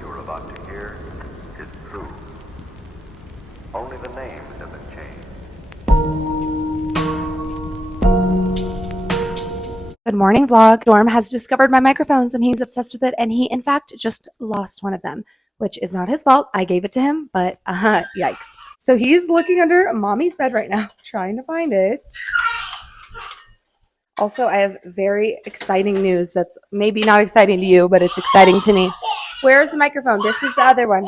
you are about to hear is true. Only the names have been changed. Good morning, vlog. Dorm has discovered my microphones and he's obsessed with it. And he, in fact, just lost one of them, which is not his fault. I gave it to him, but yikes. So he's looking under mommy's bed right now, trying to find it. Also, I have very exciting news that's maybe not exciting to you, but it's exciting to me. Where's the microphone? This is the other one.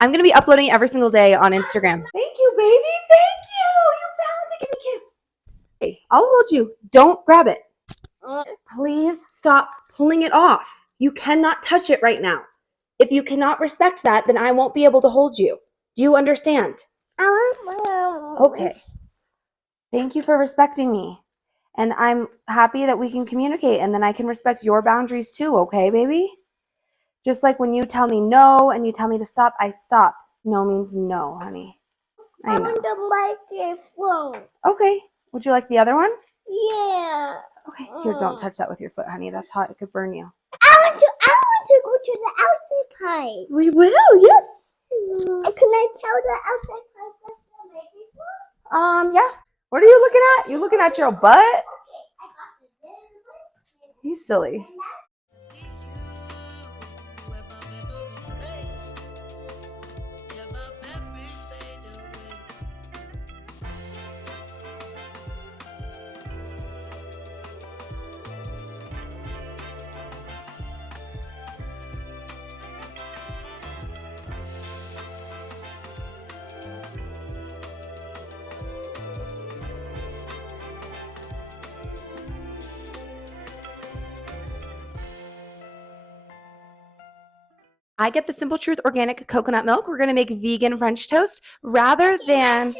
I'm going to be uploading every single day on Instagram. Thank you, baby. Thank you. You found it. Give me a kiss. Hey, I'll hold you. Don't grab it. Please stop pulling it off. You cannot touch it right now. If you cannot respect that, then I won't be able to hold you. Do you understand? Okay. Thank you for respecting me. And I'm happy that we can communicate and then I can respect your boundaries too, okay, baby? Just like when you tell me no and you tell me to stop, I stop. No means no, honey. I know. want the microphone. Okay. Would you like the other one? Yeah. Okay. Here, don't touch that with your foot, honey. That's hot. It could burn you. I want to go to the outside part. We will, yes. Can I tell the outside part that's the microphone? Yeah. What are you looking at? You looking at your butt? Okay, I got this. He's silly. I get the Simple Truth organic coconut milk. We're going to make vegan French toast rather than...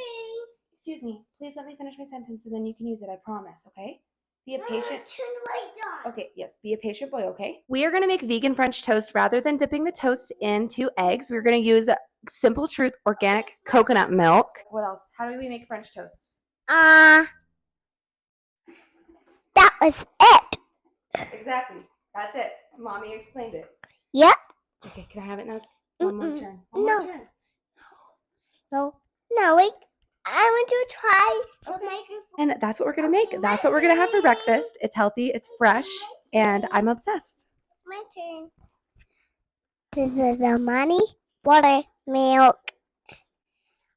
Excuse me. Please let me finish my sentence and then you can use it. I promise, okay? Be a patient... Turn right on. Okay, yes. Be a patient boy, okay? We are going to make vegan French toast rather than dipping the toast into eggs. We're going to use Simple Truth organic coconut milk. What else? How do we make French toast? That was it. Exactly. That's it. Mommy explained it. Yep. Okay, can I have it now? One more turn. One No. more turn. No, wait. I want to try the microphone. And that's what we're going to make. That's what we're going to have for breakfast. It's healthy, it's fresh, and I'm obsessed. My turn. This is the money, water, milk.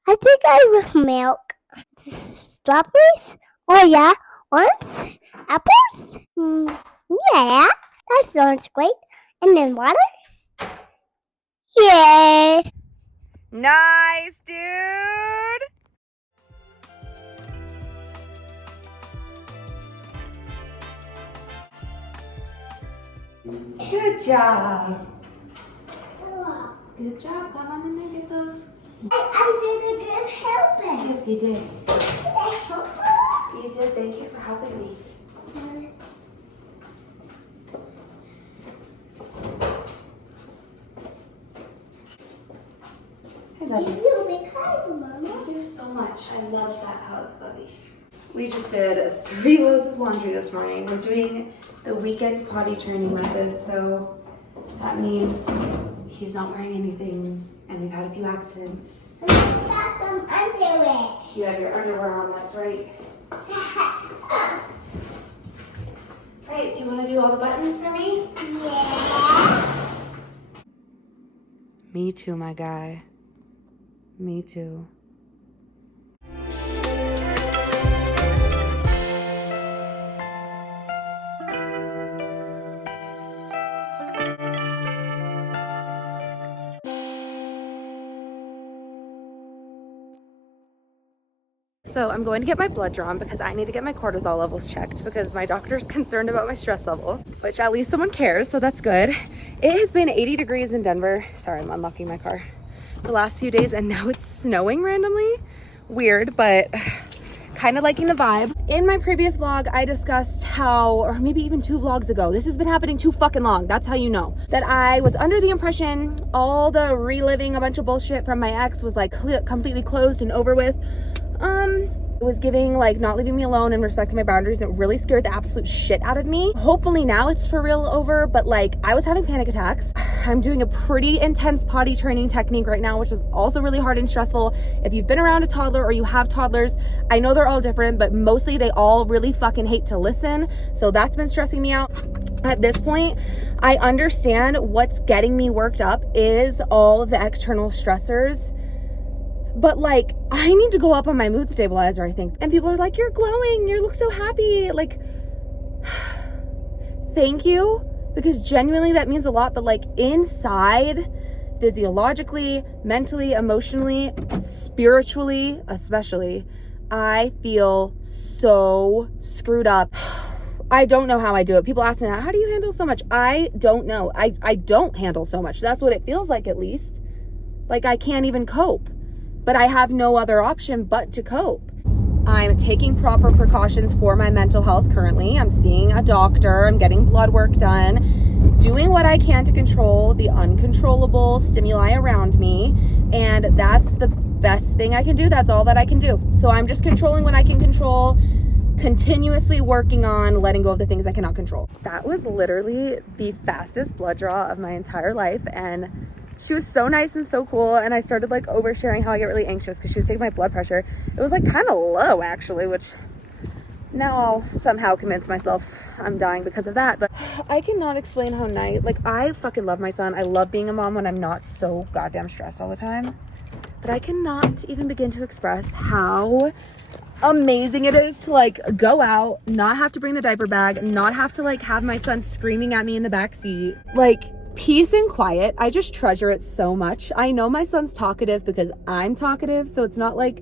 I think I with milk. Strawberries? Oh yeah, orange, apples. Yeah, that sounds great. And then water. Yeah. Nice, dude. Good job. Good job. Come on in there, get those. I did a good helping. Yes, you did. Can I help her? You did. Thank you for helping me. Hey, Give Lovey. you a big hug, Mama. Thank you so much. I love that hug, Lovey. We just did 3 loads of laundry this morning. We're doing the weekend potty training method, so that means he's not wearing anything, and we've had a few accidents. We got some underwear. You have your underwear on, that's right. Right, do you want to do all the buttons for me? Yeah. Me too, my guy. Me too. So I'm going to get my blood drawn because I need to get my cortisol levels checked because my doctor's concerned about my stress level, which at least someone cares, so that's good. It has been 80 degrees in Denver. Sorry, I'm unlocking my car. The last few days, and now it's snowing randomly. Weird, but kind of liking the vibe. In my previous vlog, I discussed how, or maybe even 2 vlogs ago, this has been happening too fucking long. That's how you know. That I was under the impression all the reliving a bunch of bullshit from my ex was like completely closed and over with. was giving like not leaving me alone and respecting my boundaries. It really scared the absolute shit out of me. Hopefully now it's for real over, but like I was having panic attacks. I'm doing a pretty intense potty training technique right now, which is also really hard and stressful. If you've been around a toddler or you have toddlers, I know they're all different, but mostly they all really fucking hate to listen. So that's been stressing me out. At this point, I understand what's getting me worked up is all of the external stressors. But like, I need to go up on my mood stabilizer, I think. And people are like, you're glowing, you look so happy. Like, thank you, because genuinely that means a lot. But like inside, physiologically, mentally, emotionally, spiritually, especially, I feel so screwed up. I don't know how I do it. People ask me that, how do you handle so much? I don't know. I don't handle so much. That's what it feels like, at least. Like I can't even cope. But I have no other option but to cope. I'm taking proper precautions for my mental health currently. I'm seeing a doctor, I'm getting blood work done, doing what I can to control the uncontrollable stimuli around me. And that's the best thing I can do. That's all that I can do. So I'm just controlling what I can control, continuously working on letting go of the things I cannot control. That was literally the fastest blood draw of my entire life. And she was so nice and so cool, and I started like oversharing how I get really anxious because she was taking my blood pressure. It was like kind of low actually, which now I'll somehow convince myself I'm dying because of that. But I cannot explain how nice, like I fucking love my son. I love being a mom when I'm not so goddamn stressed all the time. But I cannot even begin to express how amazing it is to like go out, not have to bring the diaper bag, not have to like have my son screaming at me in the back seat. Like peace and quiet. I just treasure it so much. I know my son's talkative because I'm talkative, so it's not like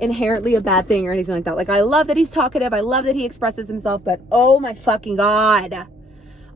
inherently a bad thing or anything like that. Like I love that he's talkative. I love that he expresses himself, but oh my fucking God.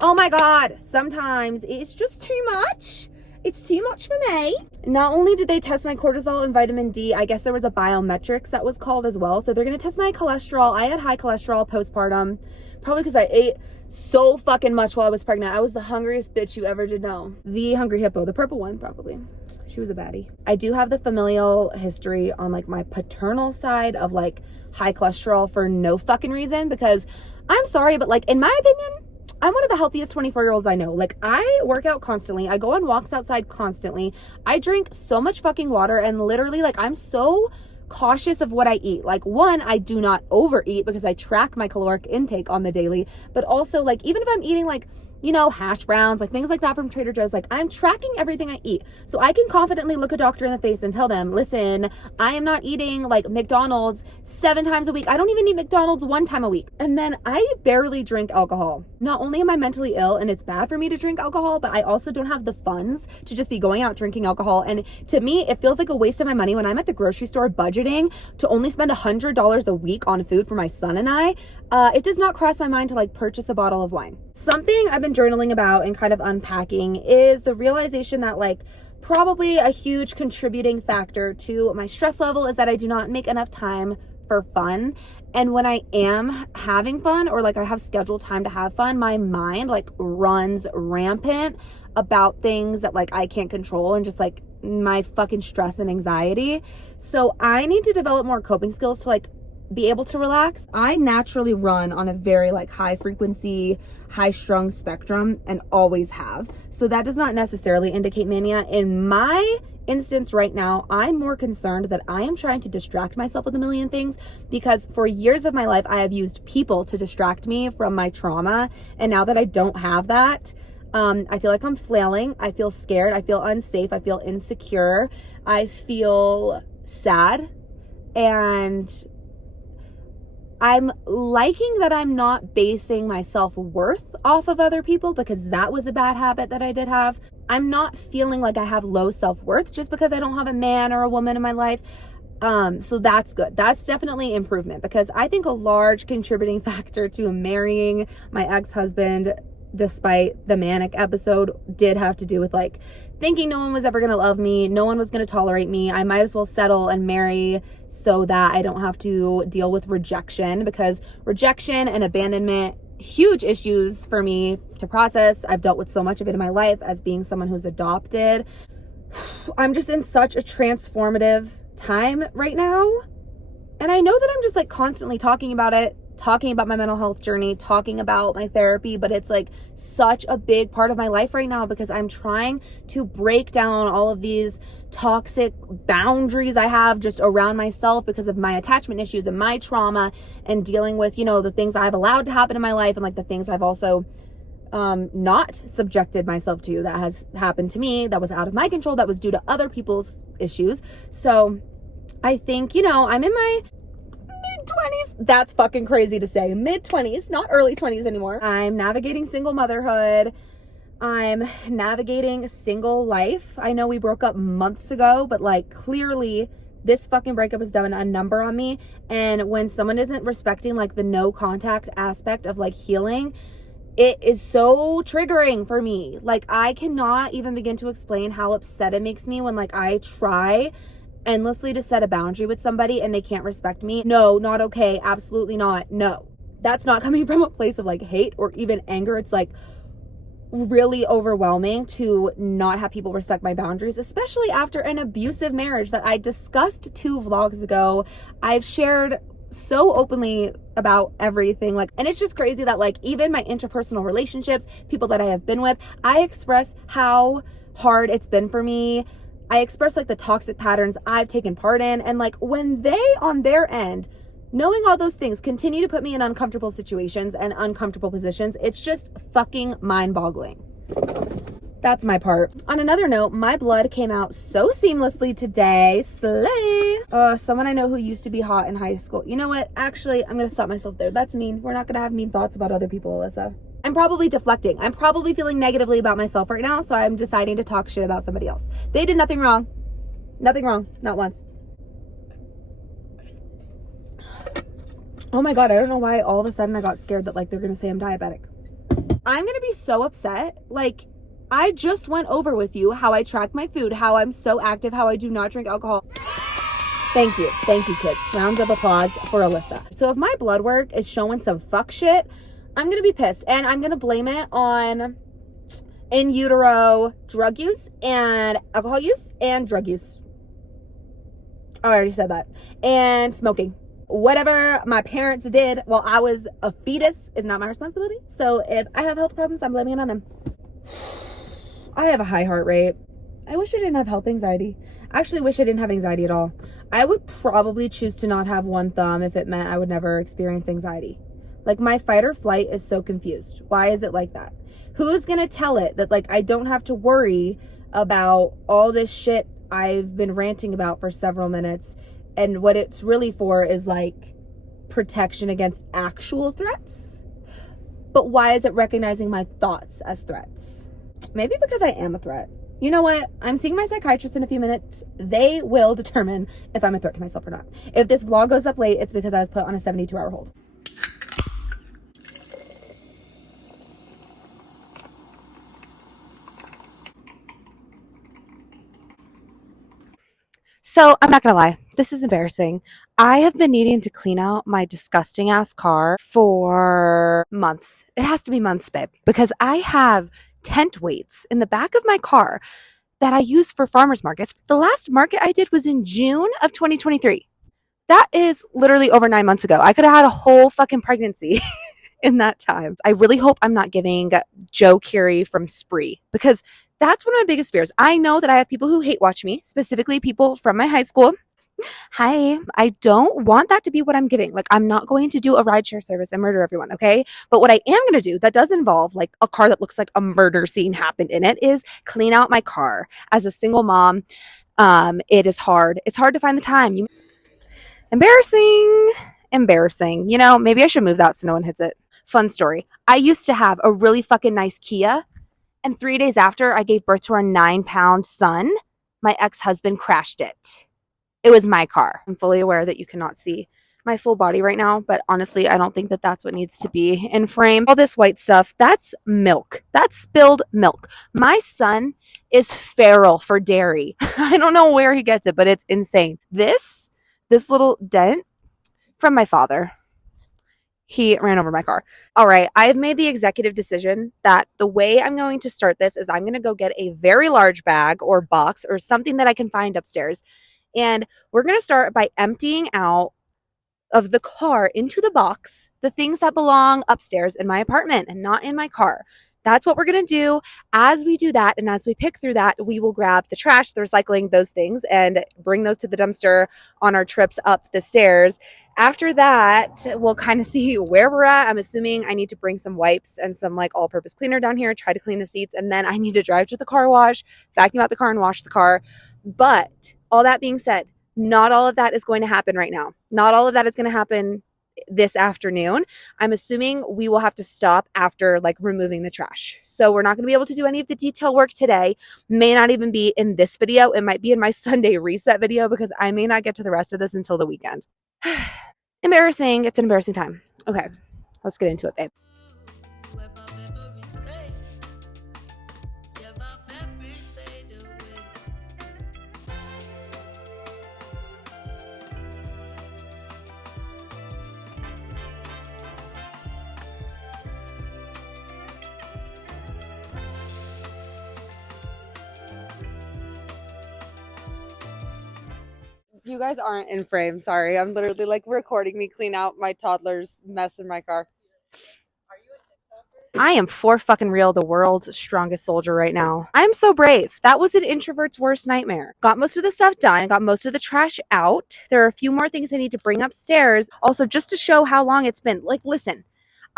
Oh my God. Sometimes it's just too much. It's too much for me. Not only did they test my cortisol and vitamin D, I guess there was a biometrics that was called as well. So they're going to test my cholesterol. I had high cholesterol postpartum, probably because I ate so fucking much while I was pregnant. I was the hungriest bitch you ever did know. The hungry hippo, the purple one, probably. She was a baddie. I do have the familial history on like my paternal side of like high cholesterol for no fucking reason, because I'm sorry, but like in my opinion, I'm one of the healthiest 24-year-olds I know. Like I work out constantly. I go on walks outside constantly. I drink so much fucking water, and literally like I'm so cautious of what I eat. Like one, I do not overeat because I track my caloric intake on the daily, but also like even if I'm eating like, you know, hash browns, like things like that from Trader Joe's, like I'm tracking everything I eat. So I can confidently look a doctor in the face and tell them, listen, I am not eating like McDonald's 7 times a week. I don't even eat McDonald's 1 time a week. And then I barely drink alcohol. Not only am I mentally ill and it's bad for me to drink alcohol, but I also don't have the funds to just be going out drinking alcohol. And to me, it feels like a waste of my money when I'm at the grocery store budgeting to only spend $100 a week on food for my son and I. It does not cross my mind to like purchase a bottle of wine. Something I've been journaling about and kind of unpacking is the realization that like probably a huge contributing factor to my stress level is that I do not make enough time for fun. And when I am having fun, or like I have scheduled time to have fun, my mind like runs rampant about things that like I can't control, and just like my fucking stress and anxiety. So I need to develop more coping skills to like be able to relax. I naturally run on a very like high frequency, high strung spectrum, and always have. So that does not necessarily indicate mania. In my instance right now, I'm more concerned that I am trying to distract myself with a million things, because for years of my life, I have used people to distract me from my trauma. And now that I don't have that, I feel like I'm flailing. I feel scared. I feel unsafe. I feel insecure. I feel sad. And I'm liking that I'm not basing my self-worth off of other people, because that was a bad habit that I did have. I'm not feeling like I have low self-worth just because I don't have a man or a woman in my life. So that's good. That's definitely improvement, because I think a large contributing factor to marrying my ex-husband, despite the manic episode, did have to do with like thinking no one was ever going to love me, no one was going to tolerate me. I might as well settle and marry so that I don't have to deal with rejection, because rejection and abandonment, huge issues for me to process. I've dealt with so much of it in my life as being someone who's adopted. I'm just in such a transformative time right now. And I know that I'm just like constantly talking about it, talking about my mental health journey, talking about my therapy, but it's like such a big part of my life right now because I'm trying to break down all of these toxic boundaries I have just around myself because of my attachment issues and my trauma, and dealing with, you know, the things I've allowed to happen in my life and like the things I've also not subjected myself to that has happened to me, that was out of my control, that was due to other people's issues. So I think, you know, I'm in my mid-20s. That's fucking crazy to say. Mid-20s, not early 20s anymore. I'm navigating single motherhood. I'm navigating single life. I know we broke up months ago, but like clearly this fucking breakup has done a number on me. And when someone isn't respecting like the no contact aspect of like healing, it is so triggering for me. Like I cannot even begin to explain how upset it makes me when like I try endlessly to set a boundary with somebody and they can't respect me. No, not okay. Absolutely not. No. That's not coming from a place of like hate or even anger. It's like really overwhelming to not have people respect my boundaries, especially after an abusive marriage that I discussed 2 vlogs ago. I've shared so openly about everything, like, and it's just crazy that like even my interpersonal relationships, people that I have been with, I express how hard it's been for me. I express like the toxic patterns I've taken part in, and like when they on their end, knowing all those things, continue to put me in uncomfortable situations and uncomfortable positions, it's just fucking mind-boggling. That's my part. On another note, my blood came out so seamlessly today. Slay. Someone I know who used to be hot in high school. You know what? Actually, I'm going to stop myself there. That's mean. We're not going to have mean thoughts about other people, Alyssa. I'm probably deflecting. I'm probably feeling negatively about myself right now, so I'm deciding to talk shit about somebody else. They did nothing wrong. Nothing wrong. Not once. Oh my God, I don't know why all of a sudden I got scared that like they're going to say I'm diabetic. I'm going to be so upset. Like, I just went over with you how I track my food, how I'm so active, how I do not drink alcohol. Thank you. Thank you, kids. Rounds of applause for Alyssa. So if my blood work is showing some fuck shit, I'm going to be pissed. And I'm going to blame it on in utero drug use and alcohol use and drug use. Oh, I already said that. And smoking. Whatever my parents did while I was a fetus is not my responsibility. So if I have health problems, I'm blaming it on them. I have a high heart rate. I wish I didn't have health anxiety. I actually wish I didn't have anxiety at all. I would probably choose to not have one thumb if it meant I would never experience anxiety. Like my fight or flight is so confused. Why is it like that? Who's gonna tell it that like I don't have to worry about all this shit I've been ranting about for several minutes, and what it's really for is like protection against actual threats? But why is it recognizing my thoughts as threats? Maybe because I am a threat. You know what? I'm seeing my psychiatrist in a few minutes. They will determine if I'm a threat to myself or not. If this vlog goes up late, it's because I was put on a 72-hour hold. So I'm not gonna lie, this is embarrassing. I have been needing to clean out my disgusting ass car for months. It has to be months, babe, because I have tent weights in the back of my car that I use for farmers markets. The last market I did was in June of 2023. That is literally over 9 months ago. I could have had a whole fucking pregnancy in that time. I really hope I'm not giving Joe Carey from Spree, because that's one of my biggest fears. I know that I have people who hate watch me, specifically people from my high school. Hi, I don't want that to be what I'm giving. Like, I'm not going to do a rideshare service and murder everyone, okay? But what I am going to do that does involve like a car that looks like a murder scene happened in it is clean out my car. As a single mom, it is hard. It's hard to find the time. Embarrassing. You know, maybe I should move that so no one hits it. Fun story. I used to have a really fucking nice Kia, and 3 days after I gave birth to our 9-pound son, my ex-husband crashed it. It was my car. I'm fully aware that you cannot see my full body right now, but honestly, I don't think that that's what needs to be in frame. All this white stuff, that's milk. That's spilled milk. My son is feral for dairy. I don't know where he gets it, but it's insane. This little dent from my father. He ran over my car. All right, I've made the executive decision that the way I'm going to start this is I'm going to go get a very large bag or box or something that I can find upstairs. And we're going to start by emptying out of the car into the box, the things that belong upstairs in my apartment and not in my car. That's what we're going to do. As we do that and as we pick through that, we will grab the trash, the recycling, those things, and bring those to the dumpster on our trips up the stairs. After that, we'll kind of see where we're at. I'm assuming I need to bring some wipes and some like all-purpose cleaner down here, try to clean the seats, and then I need to drive to the car wash, vacuum out the car and wash the car. But all that being said, not all of that is going to happen right now. Not all of that is going to happen this afternoon. I'm assuming we will have to stop after like removing the trash. So we're not going to be able to do any of the detail work today. May not even be in this video. It might be in my Sunday reset video because I may not get to the rest of this until the weekend. Embarrassing. It's an embarrassing time. Okay, let's get into it, babe. You guys aren't in frame. Sorry. I'm literally like recording me clean out my toddler's mess in my car. I am for fucking real the world's strongest soldier right now. I'm so brave. That was an introvert's worst nightmare. Got most of the stuff done. Got most of the trash out. There are a few more things I need to bring upstairs. Also, just to show how long it's been. Like, listen.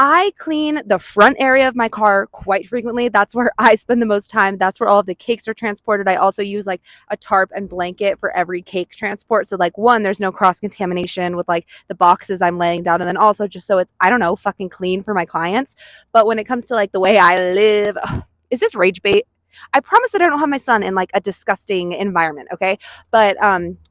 I clean the front area of my car quite frequently. That's where I spend the most time. That's where all of the cakes are transported. I also use like a tarp and blanket for every cake transport. So like one, there's no cross contamination with like the boxes I'm laying down. And then also just so it's, I don't know, fucking clean for my clients. But when it comes to like the way I live, is this rage bait? I promise that I don't have my son in like a disgusting environment, okay? But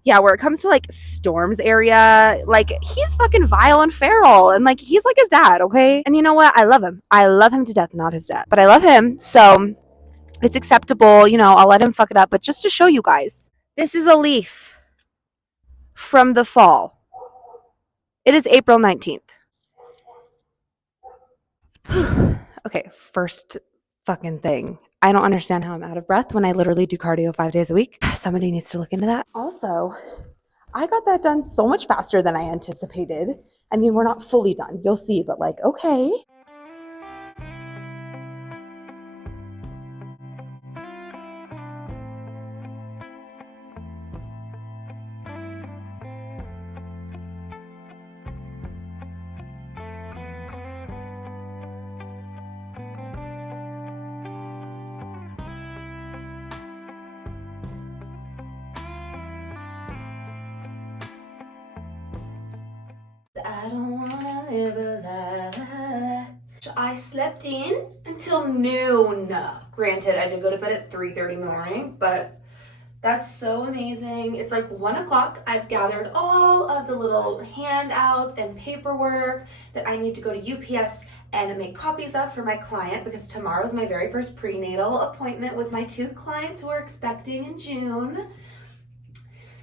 yeah, where it comes to like Storm's area, like he's fucking vile and feral and like he's like his dad, okay? And you know what? I love him. I love him to death, not his dad. But I love him, so it's acceptable, you know, I'll let him fuck it up. But just to show you guys, this is a leaf from the fall. It is April 19th. Okay, first fucking thing. I don't understand how I'm out of breath when I literally do cardio 5 days a week. Somebody needs to look into that. Also, I got that done so much faster than I anticipated. I mean, we're not fully done. You'll see, but like, okay. I don't wanna live a lie. I slept in until noon. Granted, I did go to bed at 3:30 in the morning, but that's so amazing. It's like 1 o'clock. I've gathered all of the little handouts and paperwork that I need to go to UPS and make copies of for my client because tomorrow is my very first prenatal appointment with my 2 clients who are expecting in June.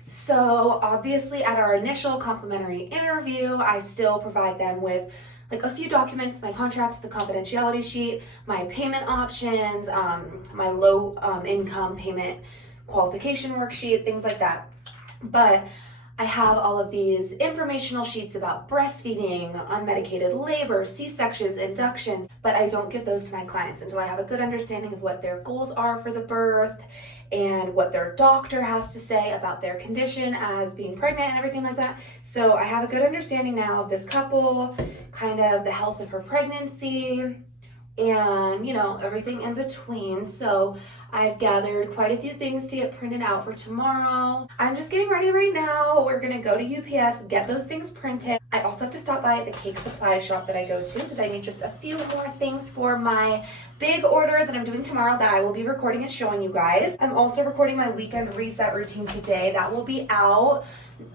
So obviously at our initial complimentary interview, I still provide them with like a few documents, my contract, the confidentiality sheet, my payment options, my low income payment qualification worksheet, things like that. But I have all of these informational sheets about breastfeeding, unmedicated labor, C-sections, inductions, but I don't give those to my clients until I have a good understanding of what their goals are for the birth and what their doctor has to say about their condition as being pregnant and everything like that. So I have a good understanding now of this couple, kind of the health of her pregnancy, and you know, everything in between. So I've gathered quite a few things to get printed out for tomorrow. I'm just getting ready right now. We're gonna go to UPS, get those things printed. I also have to stop by the cake supply shop that I go to because I need just a few more things for my big order that I'm doing tomorrow that I will be recording and showing you guys. I'm also recording my weekend reset routine today. That will be out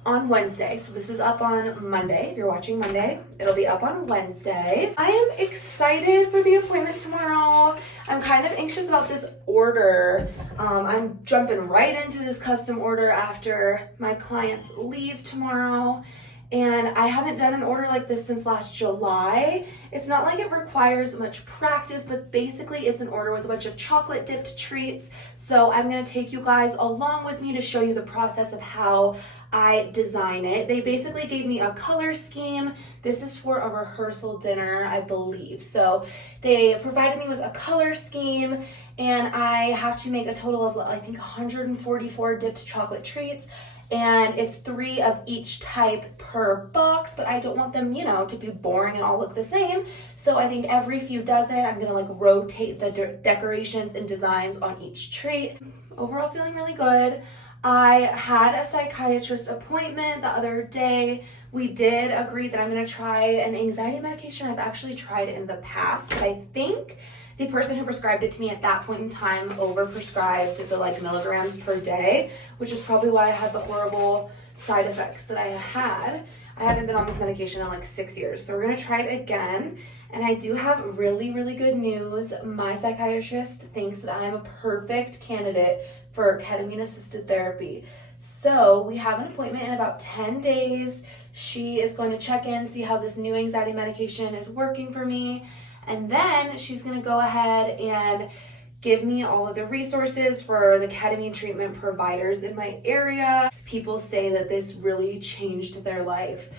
on Wednesday. So this is up on Monday. If you're watching Monday, it'll be up on Wednesday. I am excited for the appointment tomorrow. I'm kind of anxious about this order. I'm jumping right into this custom order after my clients leave tomorrow. And I haven't done an order like this since last July. It's not like it requires much practice, but basically it's an order with a bunch of chocolate dipped treats. So I'm gonna take you guys along with me to show you the process of how I design it. They basically gave me a color scheme. This is for a rehearsal dinner, I believe. So they provided me with a color scheme, and I have to make a total of, I think, 144 dipped chocolate treats. And it's 3 of each type per box, but I don't want them, you know, to be boring and all look the same. So I think every few dozen, I'm gonna like rotate the decorations and designs on each treat. Overall, feeling really good. I had a psychiatrist appointment the other day. We did agree that I'm gonna try an anxiety medication. I've actually tried it in the past, but I think the person who prescribed it to me at that point in time overprescribed the like milligrams per day, which is probably why I had the horrible side effects that I had. I haven't been on this medication in like 6 years. So we're gonna try it again. And I do have really, really good news. My psychiatrist thinks that I am a perfect candidate for ketamine assisted therapy. So we have an appointment in about 10 days. She is going to check in, see how this new anxiety medication is working for me. And then she's gonna go ahead and give me all of the resources for the ketamine treatment providers in my area. People say that this really changed their life.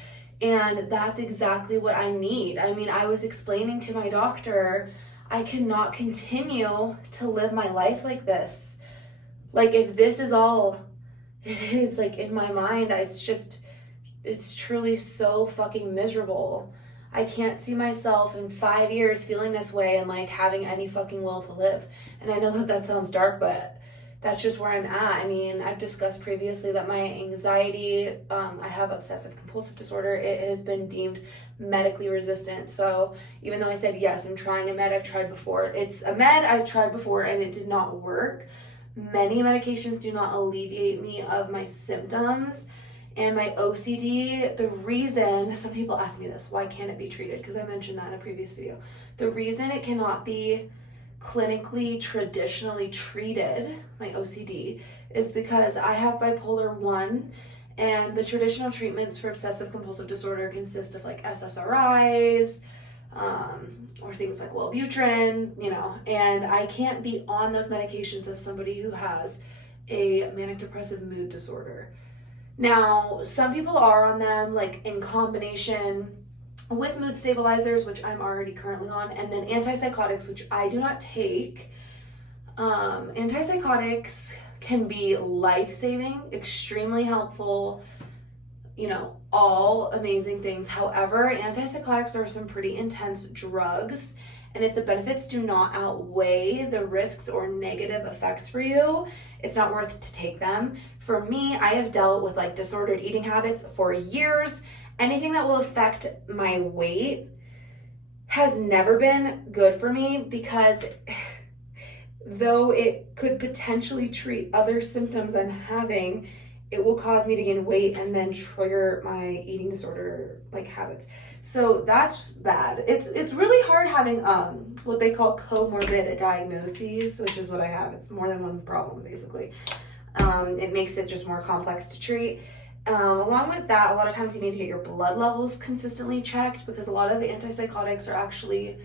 And that's exactly what I need. I mean, I was explaining to my doctor, I cannot continue to live my life like this. Like, if this is all it is, like, in my mind, it's truly so fucking miserable. I can't see myself in 5 years feeling this way and like having any fucking will to live. And I know that that sounds dark, but that's just where I'm at. I mean, I've discussed previously that my anxiety, I have obsessive compulsive disorder. It has been deemed medically resistant. So even though I said, yes, I'm trying a med I've tried before, it's a med I've tried before and it did not work. Many medications do not alleviate me of my symptoms. And my OCD, the reason, some people ask me this, why can't it be treated? Because I mentioned that in a previous video. The reason it cannot be clinically, traditionally treated, my OCD, is because I have bipolar 1, and the traditional treatments for obsessive compulsive disorder consist of like SSRIs, or things like Wellbutrin, you know, and I can't be on those medications as somebody who has a manic depressive mood disorder. Now, some people are on them like in combination with mood stabilizers, which I'm already currently on, and then antipsychotics, which I do not take. Antipsychotics can be life-saving, extremely helpful, you know, all amazing things. However, antipsychotics are some pretty intense drugs, and if the benefits do not outweigh the risks or negative effects for you, it's not worth to take them. For me, I have dealt with like disordered eating habits for years. Anything that will affect my weight has never been good for me, because though it could potentially treat other symptoms I'm having, it will cause me to gain weight and then trigger my eating disorder like habits. So that's bad. It's really hard having what they call comorbid diagnoses, which is what I have. It's more than one problem basically. It makes it just more complex to treat. Along with that, a lot of times you need to get your blood levels consistently checked, because a lot of the antipsychotics are actually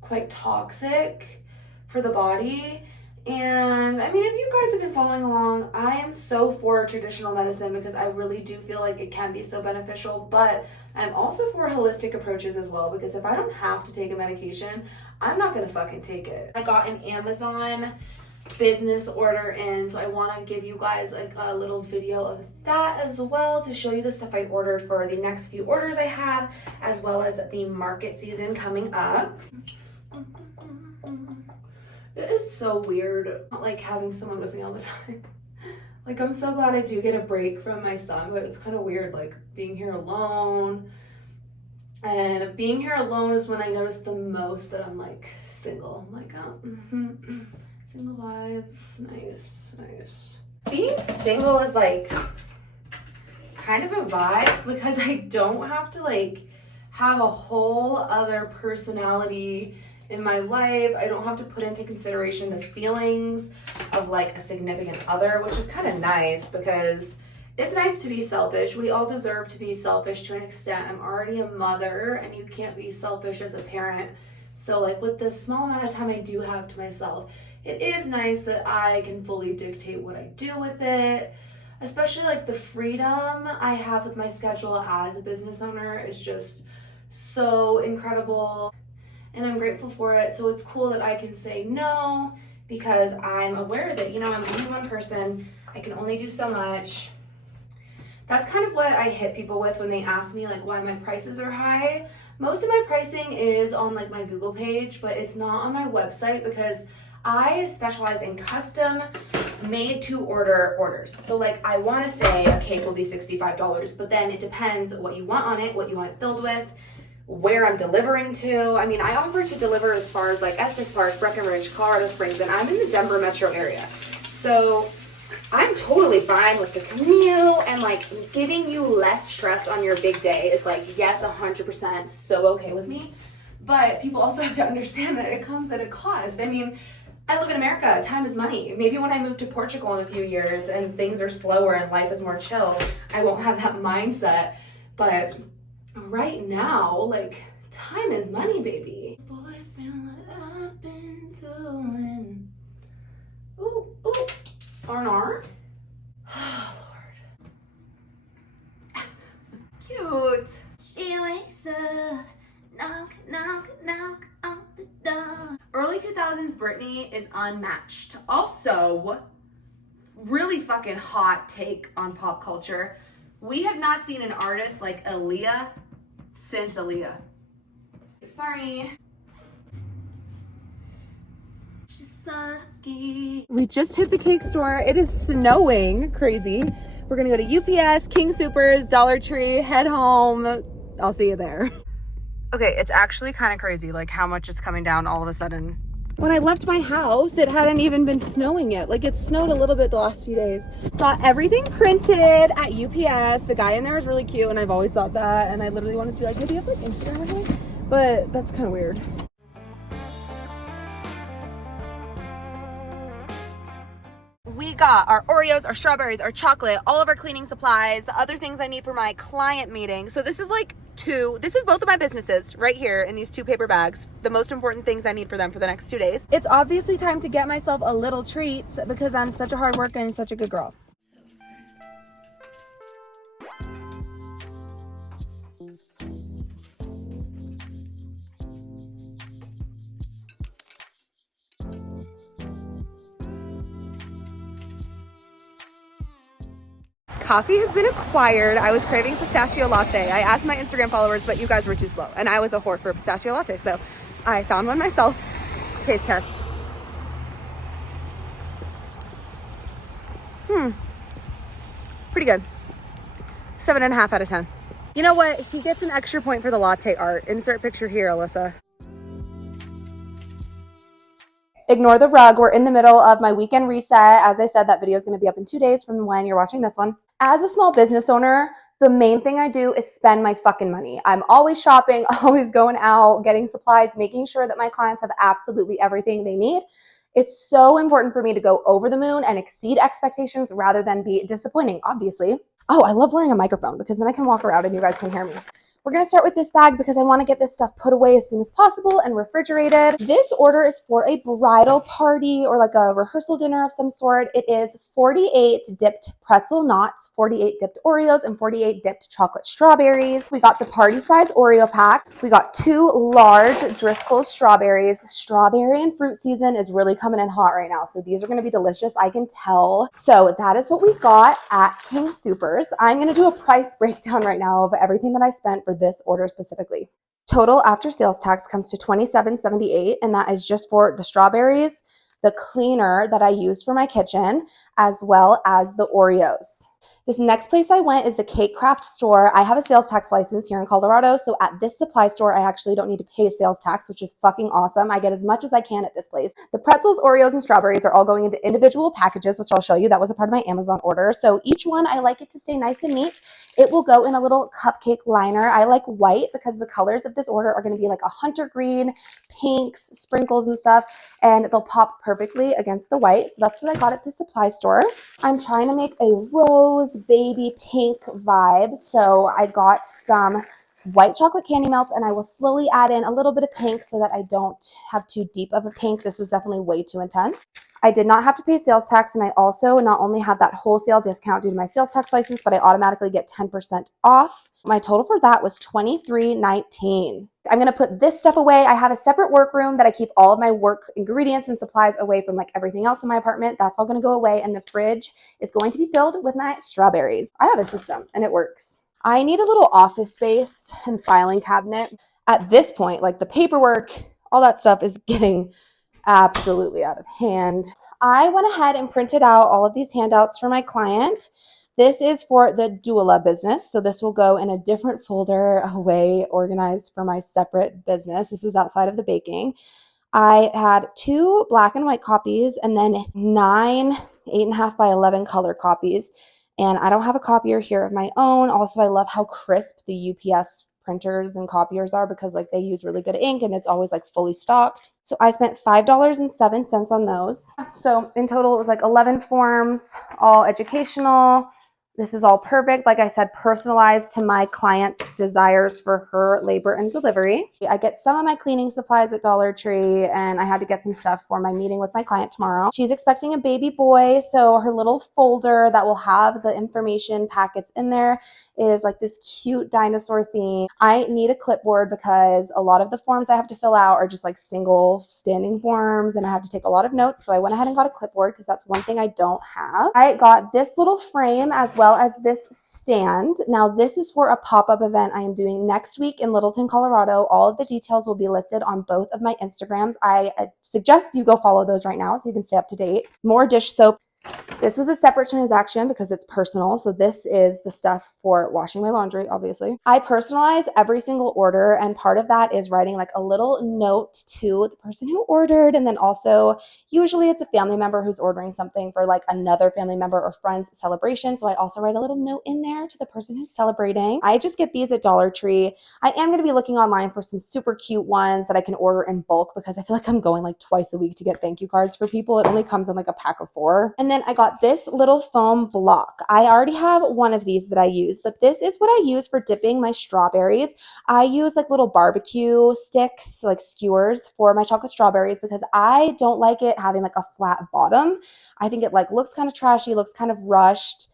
quite toxic for the body. And I mean, if you guys have been following along, I am so for traditional medicine because I really do feel like it can be so beneficial, but I'm also for holistic approaches as well, because if I don't have to take a medication, I'm not gonna fucking take it. I got an Amazon business order in, so I want to give you guys like a little video of that as well to show you the stuff I ordered for the next few orders I have, as well as the market season coming up. It is so weird not like having someone with me all the time. Like, I'm so glad I do get a break from my son, but it's kind of weird like being here alone. And being here alone is when I notice the most that I'm like single. I'm like, oh, single vibes, nice. Being single is like kind of a vibe, because I don't have to like have a whole other personality in my life. I don't have to put into consideration the feelings of like a significant other, which is kind of nice, because It's nice to be selfish. We all deserve to be selfish to an extent. I'm already a mother and you can't be selfish as a parent. So like with the small amount of time I do have to myself, it is nice that I can fully dictate what I do with it. Especially like the freedom I have with my schedule as a business owner is just so incredible. And I'm grateful for it. So it's cool that I can say no because I'm aware that, I'm only one person. I can only do so much. That's kind of what I hit people with when they ask me like why my prices are high. Most of my pricing is on like my Google page, but it's not on my website because I specialize in custom made to order orders. So like I want to say a cake will be $65, but then it depends what you want on it, what you want it filled with, where I'm delivering to. I mean, I offer to deliver as far as like Estes Park, Breckenridge, Colorado Springs, and I'm in the Denver metro area. So I'm totally fine with the commute and like giving you less stress on your big day is like, yes, 100% so okay with me. But people also have to understand that it comes at a cost. I mean, I live in America, time is money. Maybe when I move to Portugal in a few years and things are slower and life is more chill, I won't have that mindset. But right now, like, time is money, baby. Boyfriend, what I've been doing. Ooh, ooh. R&R? Oh, Lord. Cute. She wakes up, knock, knock, knock on the door. Early 2000s Britney is unmatched. Also, really fucking hot take on pop culture. We have not seen an artist like Aaliyah since Aaliyah. Sorry. She's sucky. We just hit the cake store. It is snowing. Crazy. We're gonna go to UPS, King Soopers, Dollar Tree, head home. I'll see you there. Okay, it's actually kind of crazy like how much is coming down all of a sudden. When I left my house, it hadn't even been snowing yet. Like it snowed a little bit the last few days. Got everything printed at UPS. The guy in there is really cute and I've always thought that. And I literally wanted to be like, hey, do you have like Instagram or something? But that's kind of weird. We got our Oreos, our strawberries, our chocolate, all of our cleaning supplies, the other things I need for my client meeting. So this is like this is both of my businesses right here in these 2 paper bags. The most important things I need for them for the next 2 days. It's obviously time to get myself a little treat because I'm such a hard worker and such a good girl. Coffee has been acquired. I was craving pistachio latte. I asked my Instagram followers, but you guys were too slow. And I was a whore for a pistachio latte. So I found one myself. Taste test. Pretty good. 7.5 out of 10. You know what? He gets an extra point for the latte art. Insert picture here, Alyssa. Ignore the rug. We're in the middle of my weekend reset. As I said, that video is going to be up in 2 days from when you're watching this one. As a small business owner, the main thing I do is spend my fucking money. I'm always shopping, always going out, getting supplies, making sure that my clients have absolutely everything they need. It's so important for me to go over the moon and exceed expectations rather than be disappointing, obviously. Oh, I love wearing a microphone because then I can walk around and you guys can hear me. We're going to start with this bag because I want to get this stuff put away as soon as possible and refrigerated. This order is for a bridal party or like a rehearsal dinner of some sort. It is 48 dipped pretzel knots, 48 dipped Oreos, and 48 dipped chocolate strawberries. We got the party size Oreo pack. We got 2 large Driscoll's strawberries. Strawberry and fruit season is really coming in hot right now. So these are going to be delicious. I can tell. So that is what we got at King Soopers. I'm going to do a price breakdown right now of everything that I spent for this order specifically. Total after sales tax comes to $27.78, and that is just for the strawberries, the cleaner that I use for my kitchen, as well as the Oreos. This next place I went is the Cake Craft store. I have a sales tax license here in Colorado, so at this supply store, I actually don't need to pay sales tax, which is fucking awesome. I get as much as I can at this place. The pretzels, Oreos, and strawberries are all going into individual packages, which I'll show you. That was a part of my Amazon order. So each one, I like it to stay nice and neat. It will go in a little cupcake liner. I like white because the colors of this order are going to be like a hunter green, pinks, sprinkles and stuff, and they'll pop perfectly against the white. So that's what I got at the supply store. I'm trying to make a rose Christmas baby pink vibe. So I got some white chocolate candy melts, and I will slowly add in a little bit of pink so that I don't have too deep of a pink. This was definitely way too intense. I did not have to pay sales tax, and I also not only had that wholesale discount due to my sales tax license, but I automatically get 10% off. My total for that was $23.19. I'm going to put this stuff away. I have a separate workroom that I keep all of my work ingredients and supplies away from like everything else in my apartment. That's all going to go away, and the fridge is going to be filled with my strawberries. I have a system and it works. I need a little office space and filing cabinet. At this point, like the paperwork, all that stuff is getting absolutely out of hand. I went ahead and printed out all of these handouts for my client. This is for the Doula business, so this will go in a different folder away, organized for my separate business. This is outside of the baking. I had 2 black and white copies and then 9 8.5 by 11 color copies. And I don't have a copier here of my own. Also, I love how crisp the UPS printers and copiers are because like they use really good ink and it's always like fully stocked. So I spent $5.07 on those. So in total, it was like 11 forms, all educational. This is all perfect. Like I said, personalized to my client's desires for her labor and delivery. I get some of my cleaning supplies at Dollar Tree, and I had to get some stuff for my meeting with my client tomorrow. She's expecting a baby boy, so her little folder that will have the information packets in there is like this cute dinosaur theme. I need a clipboard because a lot of the forms I have to fill out are just like single standing forms, and I have to take a lot of notes. So I went ahead and got a clipboard because that's one thing I don't have. I got this little frame as well as this stand. Now this is for a pop-up event I am doing next week in Littleton, Colorado. All of the details will be listed on both of my Instagrams. I suggest you go follow those right now so you can stay up to date. More dish soap. This was a separate transaction because it's personal. So this is the stuff for washing my laundry, obviously. I personalize every single order, and part of that is writing like a little note to the person who ordered. And then also, usually it's a family member who's ordering something for like another family member or friend's celebration. So I also write a little note in there to the person who's celebrating. I just get these at Dollar Tree. I am going to be looking online for some super cute ones that I can order in bulk because I feel like I'm going like twice a week to get thank you cards for people. It only comes in like a pack of 4. And then I got this little foam block. I already have one of these that I use, but this is what I use for dipping my strawberries. I use like little barbecue sticks, like skewers for my chocolate strawberries because I don't like it having like a flat bottom. I think it like looks kind of trashy, looks kind of rushed.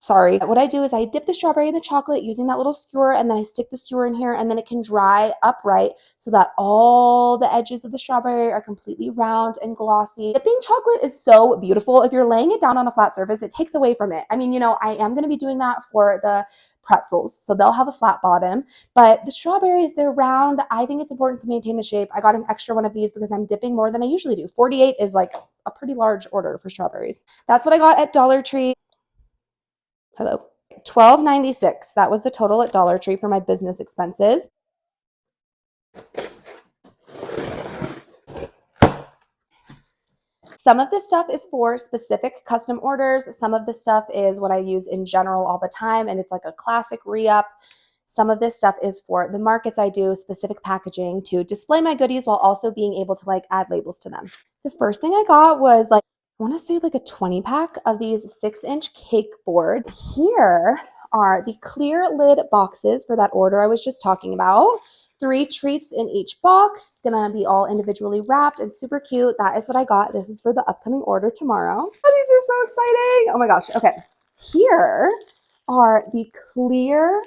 Sorry. What I do is I dip the strawberry in the chocolate using that little skewer, and then I stick the skewer in here, and then it can dry upright so that all the edges of the strawberry are completely round and glossy. Dipping chocolate is so beautiful. If you're laying it down on a flat surface, it takes away from it. I mean, you know, I am going to be doing that for the pretzels, so they'll have a flat bottom, but the strawberries, they're round. I think it's important to maintain the shape. I got an extra one of these because I'm dipping more than I usually do. 48 is like a pretty large order for strawberries. That's what I got at Dollar Tree. Hello. $12.96. That was the total at Dollar Tree for my business expenses. Some of this stuff is for specific custom orders. Some of this stuff is what I use in general all the time, and it's like a classic re-up. Some of this stuff is for the markets I do, specific packaging to display my goodies while also being able to like add labels to them. The first thing I got was like, I want to say like a 20 pack of these 6-inch cake boards. Here are the clear lid boxes for that order I was just talking about. 3 treats in each box. It's gonna be all individually wrapped and super cute. That is what I got. This is for the upcoming order tomorrow. Oh, these are so exciting. Oh my gosh. Okay. Here are the clear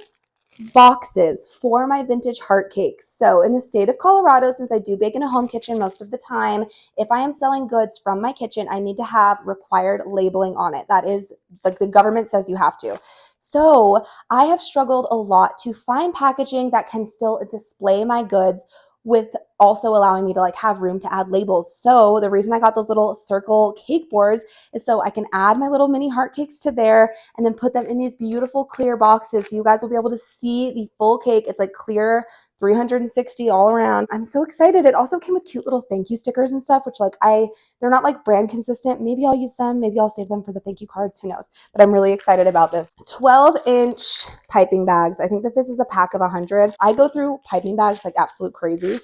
boxes for my vintage heart cakes. So in the state of Colorado, since I do bake in a home kitchen most of the time, if I am selling goods from my kitchen, I need to have required labeling on it. That is, like, the government says you have to. So I have struggled a lot to find packaging that can still display my goods with also allowing me to like have room to add labels. So the reason I got those little circle cake boards is so I can add my little mini heart cakes to there and then put them in these beautiful clear boxes. So you guys will be able to see the full cake. It's like clear 360 all around. I'm so excited. It also came with cute little thank you stickers and stuff, which like they're not like brand consistent. Maybe I'll use them. Maybe I'll save them for the thank you cards. Who knows? But I'm really excited about this. 12-inch piping bags. I think that this is a pack of 100. I go through piping bags like absolute crazy.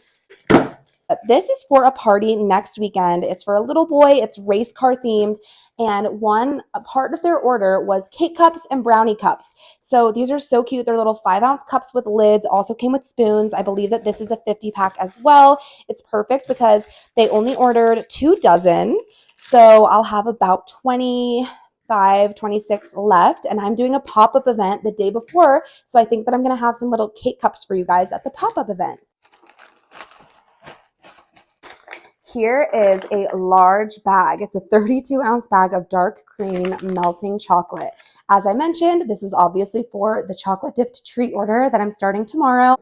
This is for a party next weekend. It's for a little boy. It's race car themed. And one part of their order was cake cups and brownie cups. So these are so cute. They're little 5-ounce cups with lids, also came with spoons. I believe that this is a 50 pack as well. It's perfect because they only ordered 2 dozen. So I'll have about 26 left, and I'm doing a pop-up event the day before. So I think that I'm going to have some little cake cups for you guys at the pop-up event. Here is a large bag. It's a 32-ounce bag of dark cream melting chocolate. As I mentioned, this is obviously for the chocolate dipped treat order that I'm starting tomorrow.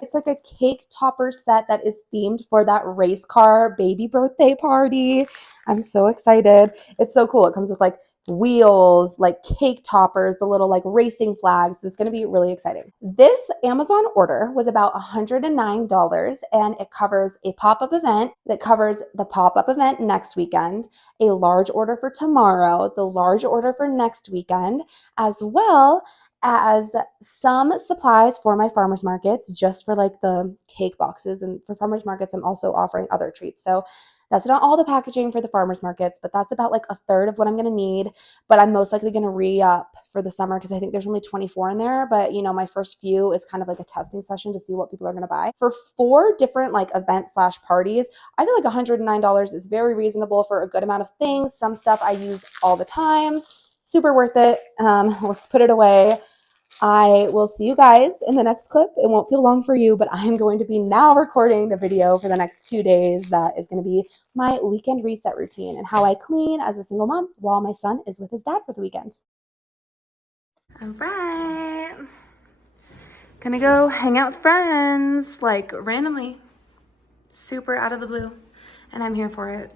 It's like a cake topper set that is themed for that race car baby birthday party. I'm so excited. It's so cool. It comes with like wheels, like cake toppers, the little like racing flags. It's going to be really exciting. This Amazon order was about $109, and it covers a pop-up event that covers the pop-up event next weekend, a large order for tomorrow, the large order for next weekend, as well as some supplies for my farmers markets, just for like the cake boxes. And for farmers markets, I'm also offering other treats. So that's not all the packaging for the farmers markets, but that's about like a third of what I'm going to need. But I'm most likely going to re-up for the summer because I think there's only 24 in there. But you know, my first few is kind of like a testing session to see what people are going to buy. For 4 different like event slash parties, I feel like $109 is very reasonable for a good amount of things. Some stuff I use all the time. Super worth it. Let's put it away. I will see you guys in the next clip. It won't feel long for you, but I am going to be now recording the video for the next 2 days. That is going to be my weekend reset routine and how I clean as a single mom while my son is with his dad for the weekend. All right. Gonna go hang out with friends, like randomly, super out of the blue, and I'm here for it.